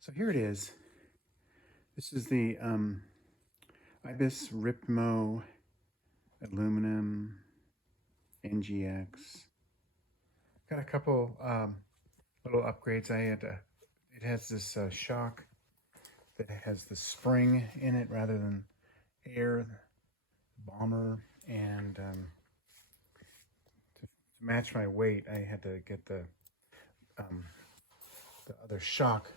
So here it is. This is the Ibis Ripmo Aluminum NGX. Got a couple little upgrades. It has this shock that has the spring in it rather than air, bomber, and to match my weight, I had to get the other shock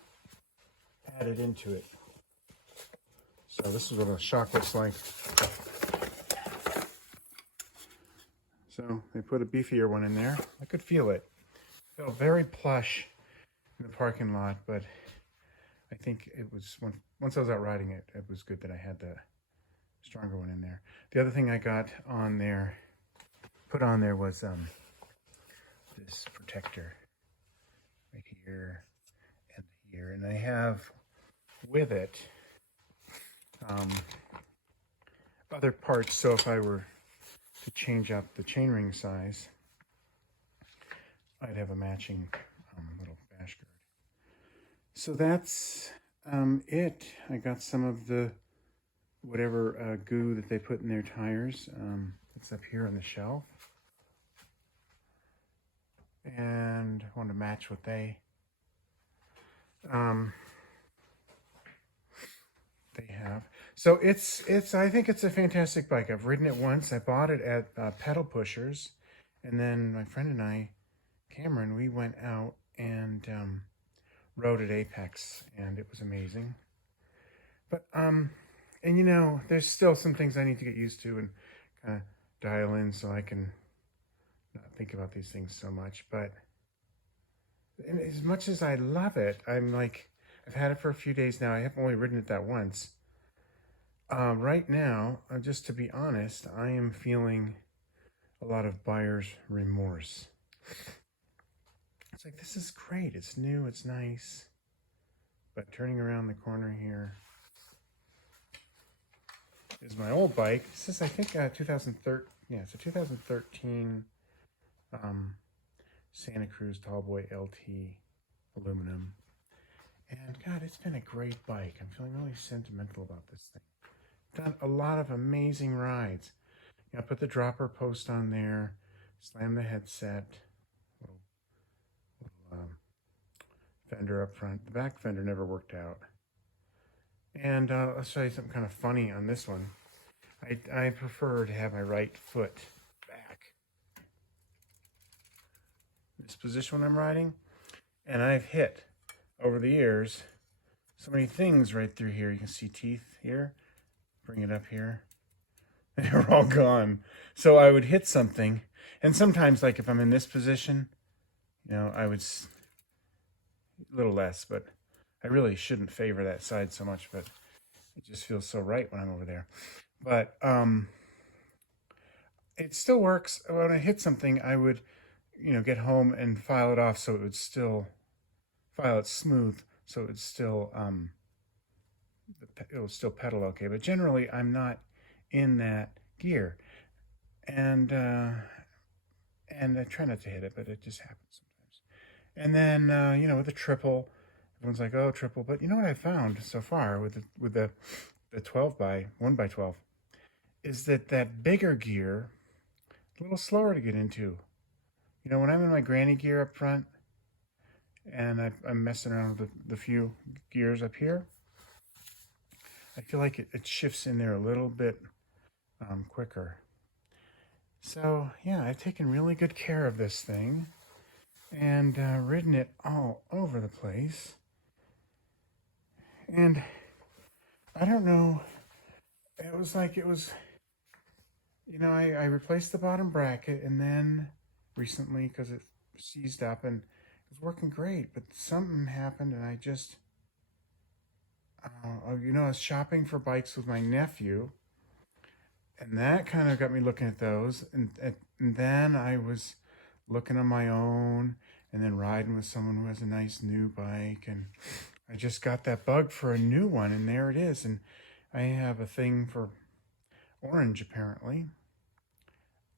added into it. So this is what a shock looks like. So they put a beefier one in there. I could feel it. It felt very plush in the parking lot, but I think it was, once I was out riding it, it was good that I had the stronger one in there. The other thing I got on there, put on there was this protector right here and here. And I have with it other parts, so if I were to change up the chainring size, I'd have a matching little bash guard. So that's it. I got some of the whatever goo that they put in their tires. It's up here on the shelf. And I want to match what they have. So I think it's a fantastic bike. I've ridden it once. I bought it at Pedal Pushers, and then my friend and I, Cameron, we went out and rode at Apex, and it was amazing. But and you know, there's still some things I need to get used to and kind of dial in so I can not think about these things so much. But and as much as I love it, I'm like, I've had it for a few days now. I have only ridden it that once. Right now, just to be honest, I am feeling a lot of buyer's remorse. It's like, this is great. It's new. It's nice. But turning around the corner here is my old bike. This is, I think, 2013. Yeah, it's a 2013 Santa Cruz Tallboy LT aluminum. And God, it's been a great bike. I'm feeling really sentimental about this thing. Done a lot of amazing rides. You know, I put the dropper post on there, slam the headset, little fender up front. The back fender never worked out. And I'll show you something kind of funny on this one. I prefer to have my right foot back. This position when I'm riding. And I've hit, over the years, so many things right through here. You can see teeth here. Bring it up here. They're all gone. So I would hit something. And sometimes, like if I'm in this position, you know, I would, a little less, but I really shouldn't favor that side so much, but it just feels so right when I'm over there. But it still works. When I hit something, I would, you know, get home and file it off so it would still, file it smooth so it would still, it will still pedal okay. But generally, I'm not in that gear. And I try not to hit it, but it just happens sometimes. And then, you know, with the triple, everyone's like, oh, triple. But you know what I found so far with the 12 by 1x12 is that bigger gear, a little slower to get into. You know, when I'm in my granny gear up front and I'm messing around with the few gears up here, I feel like it shifts in there a little bit quicker. So yeah, I've taken really good care of this thing and ridden it all over the place. And I don't know, it was, you know, I replaced the bottom bracket, and then recently, because it seized up and it was working great, but something happened and I just, you know, I was shopping for bikes with my nephew, and that kind of got me looking at those. And then I was looking on my own and then riding with someone who has a nice new bike. And I just got that bug for a new one, and there it is. And I have a thing for orange, apparently.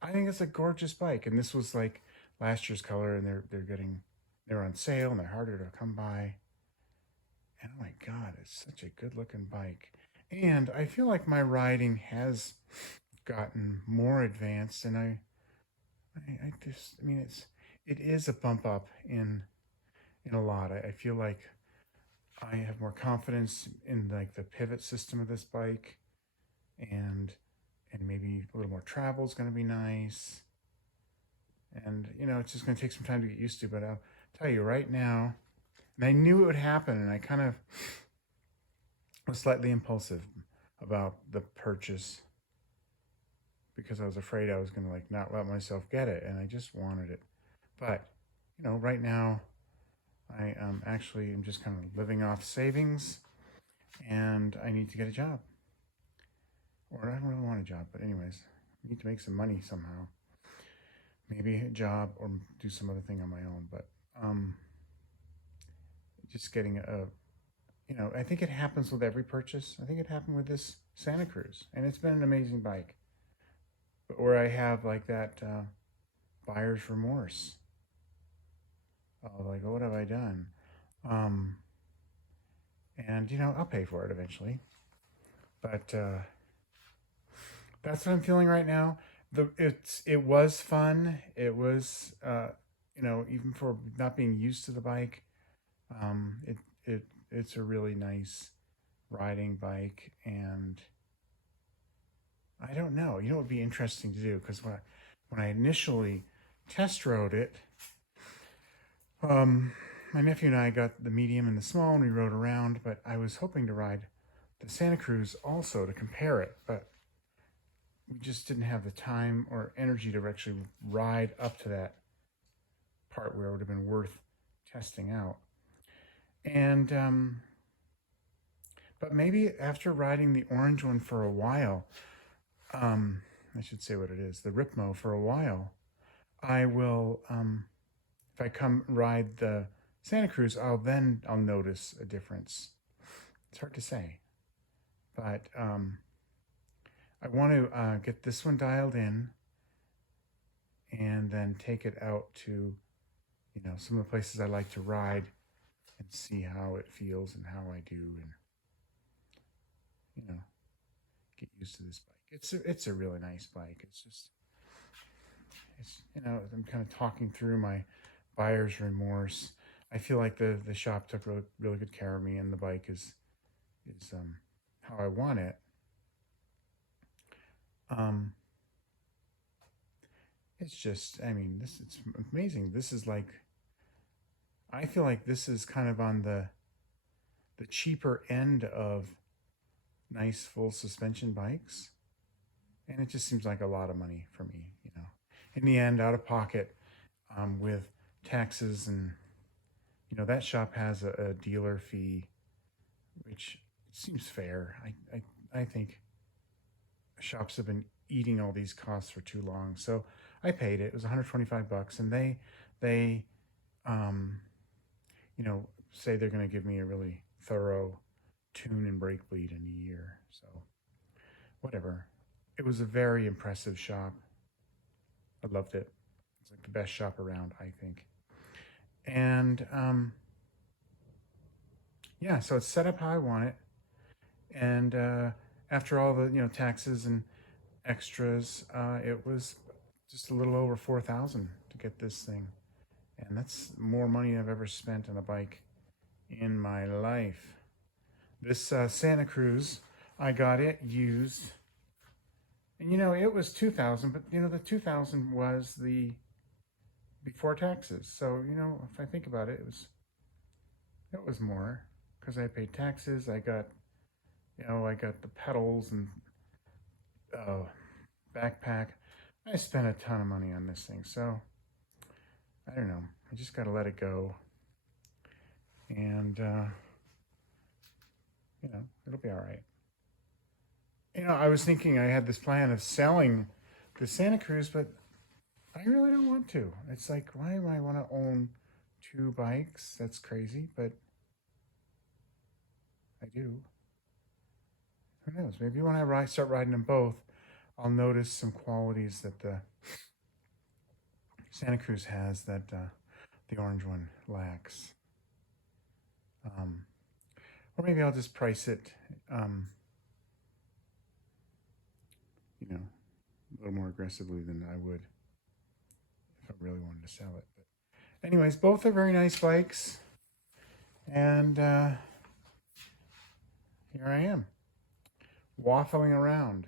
I think it's a gorgeous bike. And this was like last year's color, and they're on sale and they're harder to come by. And oh my God, it's such a good looking bike. And I feel like my riding has gotten more advanced, and I mean, it is a bump up in a lot. I feel like I have more confidence in like the pivot system of this bike, and maybe a little more travel is going to be nice. And it's just going to take some time to get used to. But I'll tell you right now, and I knew it would happen, and I kind of was slightly impulsive about the purchase because I was afraid I was going to like not let myself get it, and I just wanted it. But right now I actually am just kind of living off savings, and I need to get a job. Or I don't really want a job, but anyways, I need to make some money somehow. Maybe a job or do some other thing on my own. But just getting I think it happens with every purchase. I think it happened with this Santa Cruz, and it's been an amazing bike. But where I have like that buyer's remorse, like, oh, what have I done? Um, and I'll pay for it eventually. But that's what I'm feeling right now. It was fun. It was even for not being used to the bike, it's a really nice riding bike, and I don't know. It would be interesting to do because when I initially test rode it, um, my nephew and I got the medium and the small, and we rode around. But I was hoping to ride the Santa Cruz also to compare it, but we just didn't have the time or energy to actually ride up to that part where it would have been worth testing out. And but maybe after riding the orange one for a while, I should say what it is, the Ripmo for a while, I will if I come ride the Santa Cruz, I'll notice a difference. It's hard to say, but I want to get this one dialed in, and then take it out to some of the places I like to ride, and see how it feels and how I do, and get used to this bike. It's a really nice bike. It's I'm kind of talking through my buyer's remorse. I feel like the shop took really good care of me, and the bike is how I want it. Um, it's just, I mean, it's amazing. This is like, I feel like this is kind of on the cheaper end of nice full suspension bikes, and it just seems like a lot of money for me. In the end, out of pocket, with taxes, and that shop has a dealer fee, which seems fair. I think shops have been eating all these costs for too long, so I paid it. It was $125, and they say they're going to give me a really thorough tune and brake bleed in a year. So whatever. It was a very impressive shop. I loved it. It's like the best shop around, I think. And yeah, so it's set up how I want it. And after all the taxes and extras, it was just a little over 4,000 to get this thing, and that's more money I've ever spent on a bike in my life. This Santa Cruz, I got it used, and it was 2,000, but the 2,000 was the before taxes. So if I think about it, it was more because I paid taxes. I got the pedals and backpack. I spent a ton of money on this thing, so I don't know. I just got to let it go, and it'll be all right. I was thinking I had this plan of selling the Santa Cruz, but I really don't want to. It's like, why do I want to own two bikes? That's crazy, but I do. Who knows? Maybe when I start riding them both, I'll notice some qualities that the Santa Cruz has that the orange one lacks. Um, Or maybe I'll just price it, you know, a little more aggressively than I would if I really wanted to sell it. But anyways, both are very nice bikes. And here I am, waffling around.